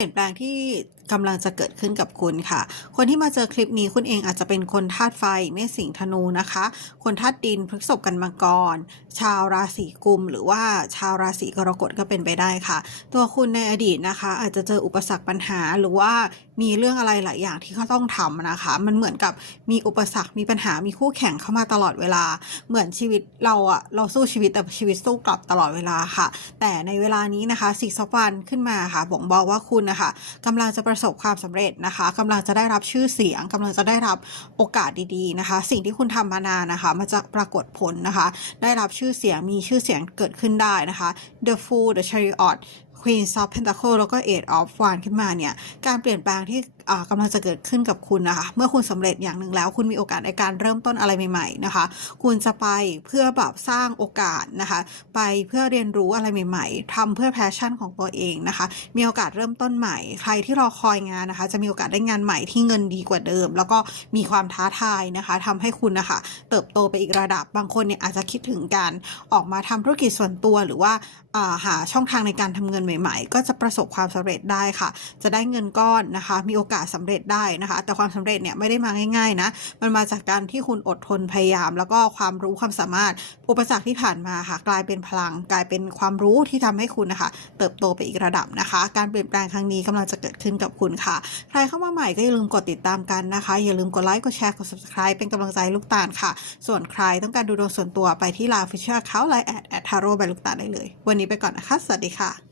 เปลี่ยนแปลงที่ กำลังจะเกิดขึ้นกับคุณค่ะ คนที่มาเจอคลิปนี้คุณเองอาจจะเป็นคนธาตุไฟเมษสิงธนูนะคะ คนธาตุดินพฤษภกันมังกรชาวราศีกุม หรือว่าชาวราศีกรกฎก็เป็นไปได้ค่ะ ตัวคุณในอดีตนะคะ อาจจะเจออุปสรรคปัญหาหรือว่ามีเรื่องอะไรหลายอย่างที่เขาต้องทำนะคะ มันเหมือนกับมีอุปสรรคมีปัญหามีคู่แข่งเข้ามาตลอดเวลา เหมือนชีวิตเราอะเราสู้ชีวิตแต่ชีวิตสู้กลับตลอดเวลาค่ะ แต่ในเวลานี้นะคะสิกซวันขึ้นมาค่ะบ่งบอกว่าคุณนะคะกำลังจะประสบความสำเร็จนะคะกำลังจะได้รับชื่อเสียงกำลังจะได้รับโอกาสดีๆนะคะ สิ่งที่คุณทำมานานนะคะมันจะปรากฏผลนะคะ ได้รับชื่อเสียงมีชื่อเสียงเกิดขึ้นได้นะคะ The Fool The Chariot Queen of Pentacle แล้วก็ Eight of Wands ขึ้นมาเนี่ย การเปลี่ยนแปลงที่กำลังจะเกิดขึ้นกับคุณนะคะ เมื่อคุณสำเร็จอย่างหนึ่งแล้ว คุณมีโอกาสในการเริ่มต้นอะไรใหม่ ๆ นะคะ คุณจะไปเพื่อแบบสร้างโอกาสนะคะ ไปเพื่อเรียนรู้อะไรใหม่ ๆทำเพื่อแพชชั่นของตัวเองนะคะ มีโอกาสเริ่มต้นใหม่ ใครที่รอคอยงานนะคะ จะมีโอกาสได้งานใหม่ที่เงินดีกว่าเดิม แล้วก็มีความท้าทายนะคะทำให้คุณนะคะ เติบโตไปอีกระดับ บางคนเนี่ยอาจจะคิดถึงการออกมาทำธุรกิจส่วนตัวหรือว่าอ่าหาช่องทางในการทำเงินใหม่ ๆ ก็จะประสบความสำเร็จได้ค่ะ จะได้เงินก้อนนะคะ มีโอกาสสำเร็จได้นะคะ แต่ความสำเร็จเนี่ยไม่ได้มาง่ายๆนะมันมาจากการที่คุณอดทนพยายาม แล้วก็ความรู้ความสามารถ อุปสรรคที่ผ่านมาค่ะ กลายเป็นพลัง กลายเป็นความรู้ที่ทำให้คุณนะคะ เติบโตไปอีกระดับนะคะ การเปลี่ยนแปลงครั้งนี้กำลังจะเกิดขึ้นกับคุณค่ะ ใครเข้ามาใหม่ก็อย่าลืมกดติดตามกันนะคะ อย่าลืมกดไลค์กดแชร์กด subscribe เป็นกำลังใจลูกตาลค่ะ ส่วนใครต้องการดูดวงส่วนตัวไปที่ลน์ฟิชเชอร์เขาไลน์แอดแอดทาโร่ใบลูกตาลได้เลย วันนี้ไปก่อนนะคะ สวัสดีค่ะ